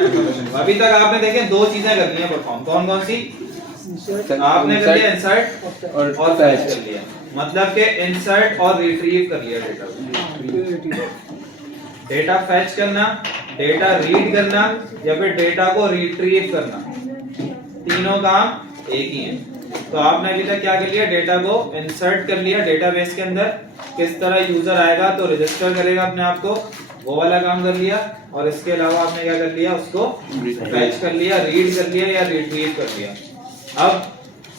Information. अभी तक आपने देखे दो चीजें कर ली हैं परफॉर्म, कौन कौन सी? आपने कर लिया इंसर्ट और फैच कर लिया, मतलब कि इंसर्ट और रिट्रीव कर लिया डेटा। डेटा फैच करना, डेटा रीड करना या फिर डेटा को रिट्रीव करना, तीनों काम एक ही है। तो आपने अभी तक क्या कर लिया, डेटा को इंसर्ट कर लिया डेटाबेस के अंदर, किस तरह यूजर आएगा तो रजिस्टर करेगा अपने आप को, वो वाला काम कर लिया। और इसके अलावा आपने क्या कर लिया, उसको फैच कर लिया, रीड कर लिया या रिट्रीव कर लिया। अब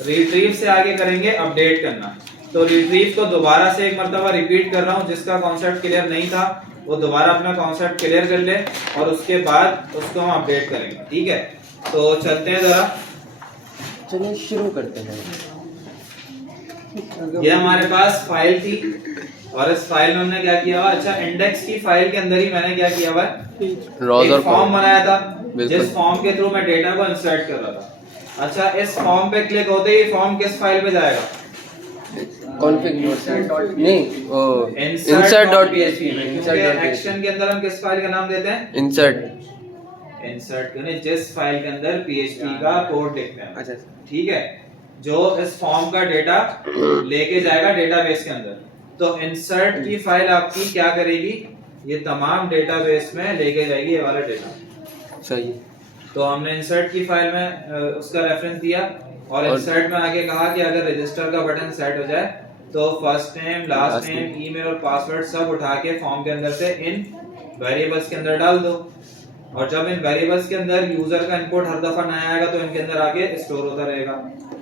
रिट्रीव से आगे करेंगे अपडेट करना। तो रिट्रीव को दोबारा से एक मर्तबा रिपीट कर रहा हूँ, जिसका कॉन्सेप्ट क्लियर नहीं था वो दोबारा अपना कॉन्सेप्ट क्लियर कर ले और उसके बाद उसको हम अपडेट करेंगे, ठीक है। तो चलते हैं जरा, चलिए शुरू करते हैं। ये हमारे पास फाइल थी और इस फाइल में हमने क्या किया हुआ, अच्छा इंडेक्स की फाइल के अंदर ही मैंने क्या किया हुआ, एक फॉर्म बनाया था जिस फॉर्म के थ्रू मैं डेटा को इंसर्ट कर रहा था। अच्छा इस फॉर्म पे क्लिक होते ही फॉर्म किस फाइल पे जाएगा, कॉन्फ़िग नहीं वो insert.php में। एक्शन के अंदर हम किस फाइल का नाम देते हैं, इंसर्ट करने जिस फाइल के अंदर php का कोड लिखते हैं। अच्छा ठीक है, जो इस फॉर्म का डेटा लेके जाएगा डेटाबेस के अंदर। तो इंसर्ट की फाइल आपकी क्या करेगी, ये तमाम डेटाबेस में लेके जाएगी ये वाला डेटा। सही। तो हमने इंसर्ट की फाइल में उसका रेफरेंस दिया और इंसर्ट में आगे कहा कि अगर रजिस्टर का बटन सेट हो जाए तो first name, last name, email और पासवर्ड सब उठा के फॉर्म के अंदर से इन वेरिएबल्स के अंदर डाल दो। और जब इन वेरिएबल्स के अंदर यूजर का इनपुट हर दफा नया आएगा तो इनके अंदर आके स्टोर होता रहेगा।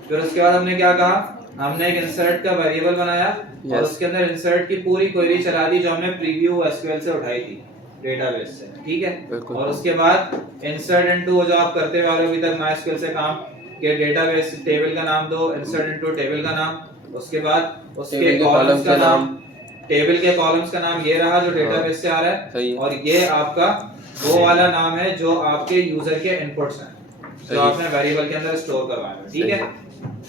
फिर उसके बाद हमने क्या कहा, हमने एक इंसर्ट का वेरिएबल बनाया और उसके अंदर इंसर्ट की पूरी क्वेरी चला दी जो हमने प्रीव्यू एसक्यूएल से उठाई थी डेटाबेस से, ठीक है। और उसके बाद इंसर्ट इनटू जो आप करते वाले अभी तक मायस्क्यूएल से काम के डेटाबेस टेबल का नाम दो, इंसर्ट इनटू टेबल का नाम, उसके बाद उसके कॉलम्स का नाम, टेबल के कॉलम्स का नाम ये रहा जो डेटाबेस से आ रहा है, और ये आपका वो वाला नाम है जो आपके यूजर के इनपुट्स हैं जो आपने वेरिएबल के अंदर स्टोर करवाया है, ठीक है।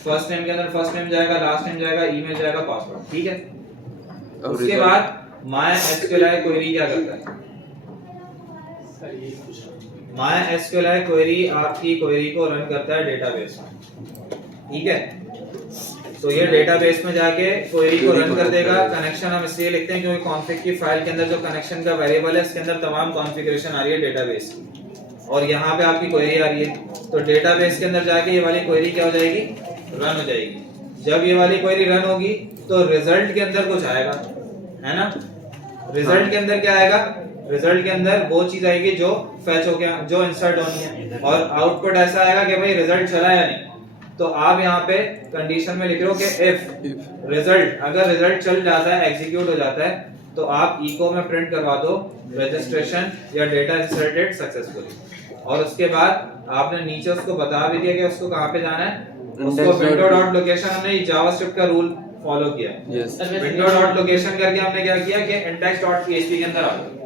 फर्स्ट नेम के अंदर फर्स्ट नेम जाएगा, लास्ट नेम जाएगा, ईमेल जाएगा, पासवर्ड, ठीक है। उसके बाद MySQL क्वेरी क्या करता है, MySQL क्वेरी आपकी क्वेरी को रन करता है डेटाबेस में, ठीक है। तो ये डेटाबेस में जाके क्वेरी को रन कर देगा। कनेक्शन हम इसलिए लिखते हैं क्योंकि कॉन्फ़िग की फाइल के अंदर जो कनेक्शन का वेरिएबल है इसके अंदर तमाम कॉन्फ़िगरेशन आ रही है डेटाबेस की, और यहाँ पे आपकी क्वेरी आ रही है। तो डेटाबेस के अंदर जाके ये वाली क्वेरी क्या हो जाएगी, रन हो जाएगी। जब ये वाली क्वेरी रन होगी तो रिजल्ट के अंदर कुछ आएगा, है ना। रिजल्ट के अंदर क्या आएगा, रिजल्ट के अंदर वो चीज आएगी जो फैच हो गया, जो इंसर्ट होनी है, और आउटपुट ऐसा आएगा कि भाई रिजल्ट चला या नहीं। तो आप यहाँ पे कंडीशन में लिख रहे हो कि इफ रिजल्ट, अगर रिजल्ट चल जाता है, एग्जीक्यूट हो जाता है, तो आप इको में प्रिंट करवा दो रजिस्ट्रेशन या डेटा इंसर्टेड सक्सेसफुली। और उसके बाद आपने नीचे उसको बता भी दिया कि उसको कहाँ पे जाना है, उसको विंडो डॉट लोकेशन, हमने जावास्क्रिप्ट का रूल फॉलो किया। विंडो डॉट लोकेशन करके हमने क्या किया कि इंडेक्स डॉट php के अंदर आ गया,